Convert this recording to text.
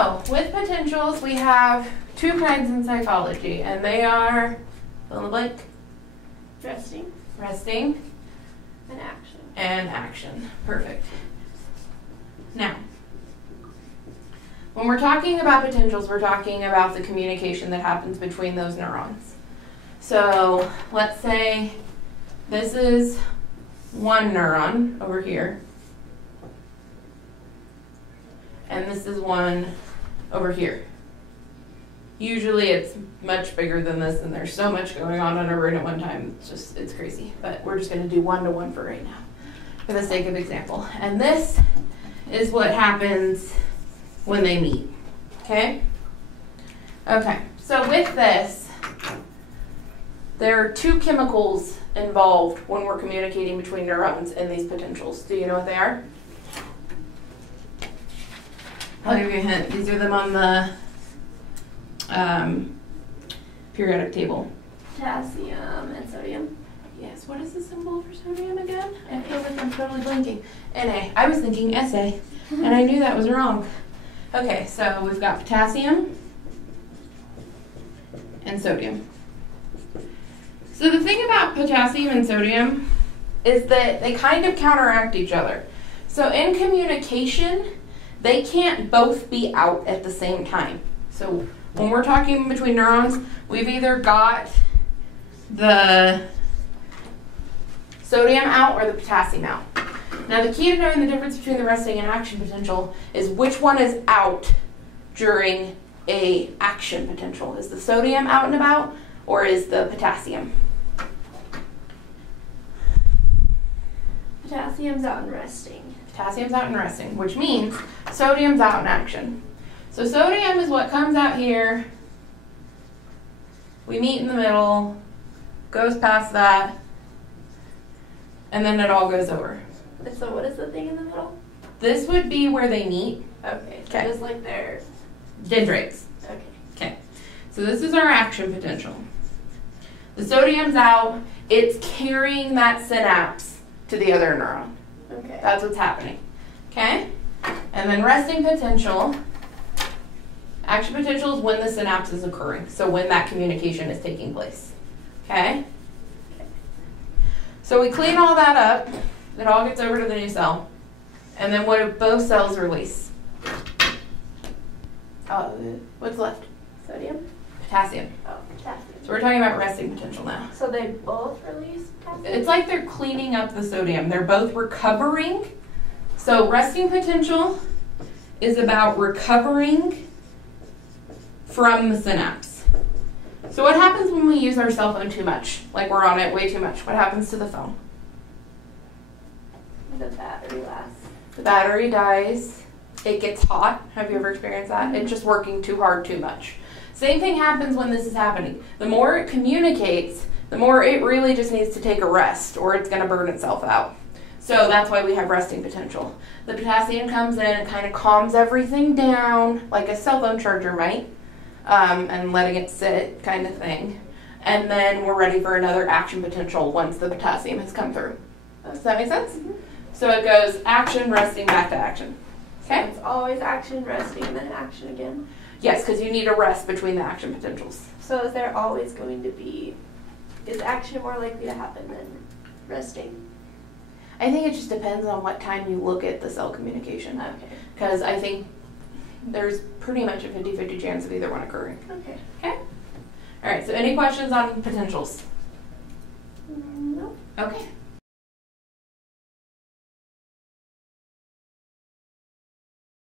So with potentials, we have two kinds in psychology, and they are, fill in the blank, Resting. resting, And action. and action. Perfect. Now, when we're talking about potentials, we're talking about the communication that happens between those neurons. So let's say this is one neuron over here, and this is one over here. Usually it's much bigger than this, and there's so much going on a brain at one time. It's crazy. But we're just going to do one-to-one for right now, for the sake of example. And this is what happens when they meet. Okay? Okay, so with this, there are two chemicals involved when we're communicating between neurons in these potentials. Do you know what they are? I'll give you a hint. These are them on the periodic table. Potassium and sodium. Yes, what is the symbol for sodium again? I feel like I'm totally blanking. Na. I was thinking SA, and I knew that was wrong. Okay, so we've got potassium and sodium. So the thing about potassium and sodium is that they kind of counteract each other. So in communication, they can't both be out at the same time. So when we're talking between neurons, we've either got the sodium out or the potassium out. Now the key to knowing the difference between the resting and action potential is which one is out during a action potential. Is the sodium out and about, or is the potassium? Potassium's out and resting. Potassium's out and resting, which means sodium's out in action. So sodium is what comes out here. We meet in the middle, goes past that, and then it all goes over. So what is the thing in the middle? This would be where they meet. Okay, so just like their dendrites. Okay. Okay. So this is our action potential. The sodium's out. It's carrying that synapse to the other neuron. Okay. That's what's happening. Okay? And then resting potential. Action potential is when the synapse is occurring. So when that communication is taking place. Okay? So we clean all that up. It all gets over to the new cell. And then what do both cells release? What's left? Sodium? Potassium. Oh, potassium. So we're talking about resting potential now. So they both release potassium? It's like they're cleaning up the sodium. They're both recovering. So resting potential is about recovering from the synapse. So what happens when we use our cell phone too much? Like we're on it way too much. What happens to the phone? The battery lasts. The battery dies. It gets hot. Have you ever experienced that? It's just working too hard too much. Same thing happens when this is happening. The more it communicates, the more it really just needs to take a rest, or it's going to burn itself out. So that's why we have resting potential. The potassium comes in and kind of calms everything down, like a cell phone charger might, and letting it sit kind of thing. And then we're ready for another action potential once the potassium has come through. Does that make sense? Mm-hmm. So it goes action, resting, back to action. Okay? So it's always action, resting, and then action again? Yes, because you need a rest between the action potentials. So is there always going to be, is action more likely to happen than resting? I think it just depends on what time you look at the cell communication. Okay. Because I think there's pretty much a 50-50 chance of either one occurring. Okay. Okay? All right, so any questions on potentials? No. Okay.